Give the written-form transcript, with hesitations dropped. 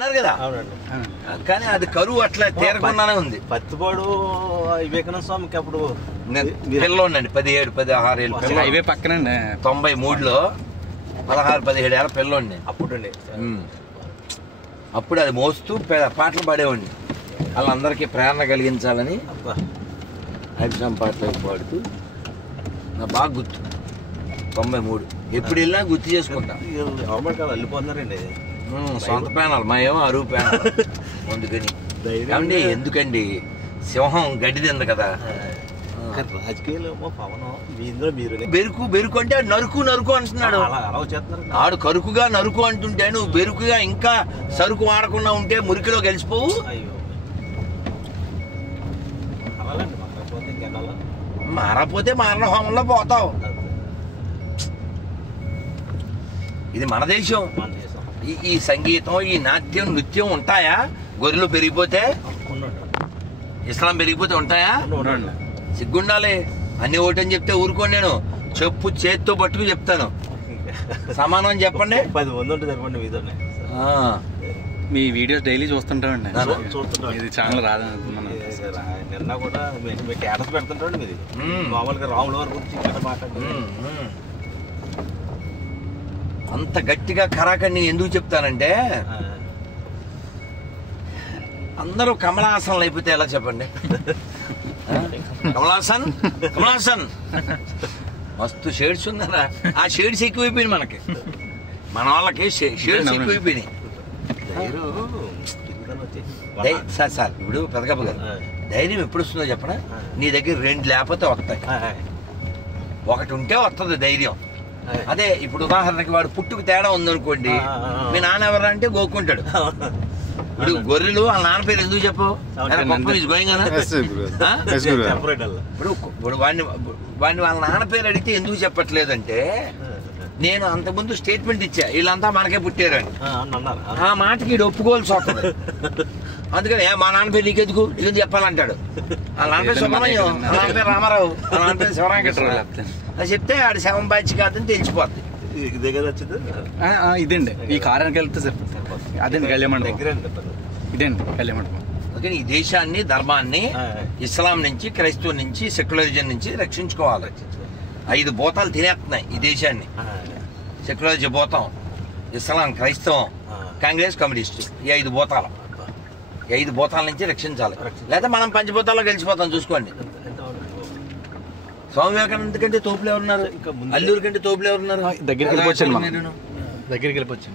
అన్నారు కదా. కానీ అది కరువు అట్లా తీరకుండానే ఉంది. పత్తిపాడు వివేకానంద స్వామికి అప్పుడు పిల్లలు ఉండండి, 17-16 ఏళ్ళు పిల్లలు. ఇవే పక్కనండి 93లో 16-17 ఏళ్ళ పిల్లోండి అప్పుడు. అప్పుడు అది మోస్తూ పాటలు పాడేవాడిని. వాళ్ళందరికీ ప్రేరణ కలిగించాలని హరిశ్రామ్ పాటలు పాడుతూ నా బాగా గుర్తు. 93 ఎప్పుడు వెళ్ళినా గుర్తు చేసుకుంటా. వెళ్ళిపోతున్నారండి సొంత ప్యానల్, మా ఏమో అరువు ప్యానల్. అందుకని ఎందుకండి సింహం గడ్డి తింది కదా. రాజకీయాలు పవనం మీందులో మీరు బెరుకు అంటే నరుకు అంటున్నాడు. ఆడు కరుకుగా నరుకు అంటుంటే నువ్వు బెరుకుగా ఇంకా సరుకు వాడకుండా ఉంటే మురికిలో గెలిచిపోవు. మారపోతే మారణ హోమంలో పోతావు. ఇది మన దేశం. ఈ సంగీతం, ఈ నాట్యం, నృత్యం ఉంటాయా? గొర్రెలు పెరిగిపోతే, ఇస్లాం పెరిగిపోతే ఉంటాయా? సిగ్గుండాలి. అన్ని ఓటని చెప్తే ఊరుకోండి. నేను చెప్పు చేతితో పట్టుకు చెప్తాను. సమానం చెప్పండి. 10 మంది ఉంటే సరిపండి మీతోనే. మీ వీడియోస్ డైలీ చూస్తుంటామండి. ఇది ఛానల్ రాదు నిన్న కూడా మీ స్టేటస్ పెడుతుంటాండి. మీది మామూలుగా రాముల వారి గురించి మాట్లాడుతుంది. అంత గట్టిగా ఖరాఖండి ఎందుకు చెప్తానంటే, అందరూ కమలాసనలు అయిపోతే ఎలా చెప్పండి? కమలాసన్ మస్తు షేడ్స్ ఉందరా. ఆ షేడ్స్ ఎక్కువైపోయినాయి మనకి. మన వాళ్ళకి షేడ్స్ ఎక్కువైపోయినాయి. సార్ ఇప్పుడు పెదగప్ప గారు, ధైర్యం ఎప్పుడు వస్తుందో చెప్పనా? నీ దగ్గర 2 లేకపోతే వస్తాయి, 1 ఉంటే వస్తుంది ధైర్యం. అదే ఇప్పుడు ఉదాహరణకి వాడు పుట్టుకు తేడా ఉందనుకోండి, మీ నాన్న ఎవరు అంటే గోక్కుంటాడు. ఇప్పుడు గొర్రెలు వాళ్ళ నాన్న పేరు ఎందుకు చెప్పు? ఇప్పుడు వాడిని వాళ్ళ నాన్న పేరు అడిగితే ఎందుకు చెప్పట్లేదంటే, నేను అంతకుముందు స్టేట్మెంట్ ఇచ్చా వీళ్ళంతా మనకే పుట్టారని. ఆ మాటకి ఈడు ఒప్పుకోవాల్సి వస్తుంది. అందుకని మా నాన్న పేరు నీకెందుకు చెప్పాలంటాడు. వాళ్ళ నాన్న పేరు సుబ్రహ్మణ్యం, వాళ్ళ నాన్న పేరు రామారావు, వాళ్ళ నాన్న పేరు శివరాంకృష్ణరావు అది చెప్తే ఆడు శవం బ్యాచ్ కాదని తెలిసిపోద్ది. ఇదండి ఈ కారానికి వెళ్తే సరిపోతుంది. అదండి కళ్యాణమండపం. ఇదండి కళ్యాణమండపం. అందుకని ఈ దేశాన్ని, ధర్మాన్ని ఇస్లాం నుంచి, క్రైస్తవం నుంచి, సెక్యులరిజం నుంచి రక్షించుకోవాలి. 5 భూతాలు తినేస్తున్నాయి ఈ దేశాన్ని. సెక్యులరిజం భూతం, ఇస్లాం, క్రైస్తవం, కాంగ్రెస్, కమ్యూనిస్ట్. ఈ 5 భూతాలు, ఈ 5 భూతాల నుంచి రక్షించాలి. లేదా మనం పంచభూతాల్లో గెలిచిపోతాం. చూసుకోండి. స్వామి వివేకానంద కంటే తోపులు ఎవరున్నారు? అల్లూరు కంటే తోపులు ఎవరున్నారు? దగ్గరికి వెళ్ళిపోవచ్చు.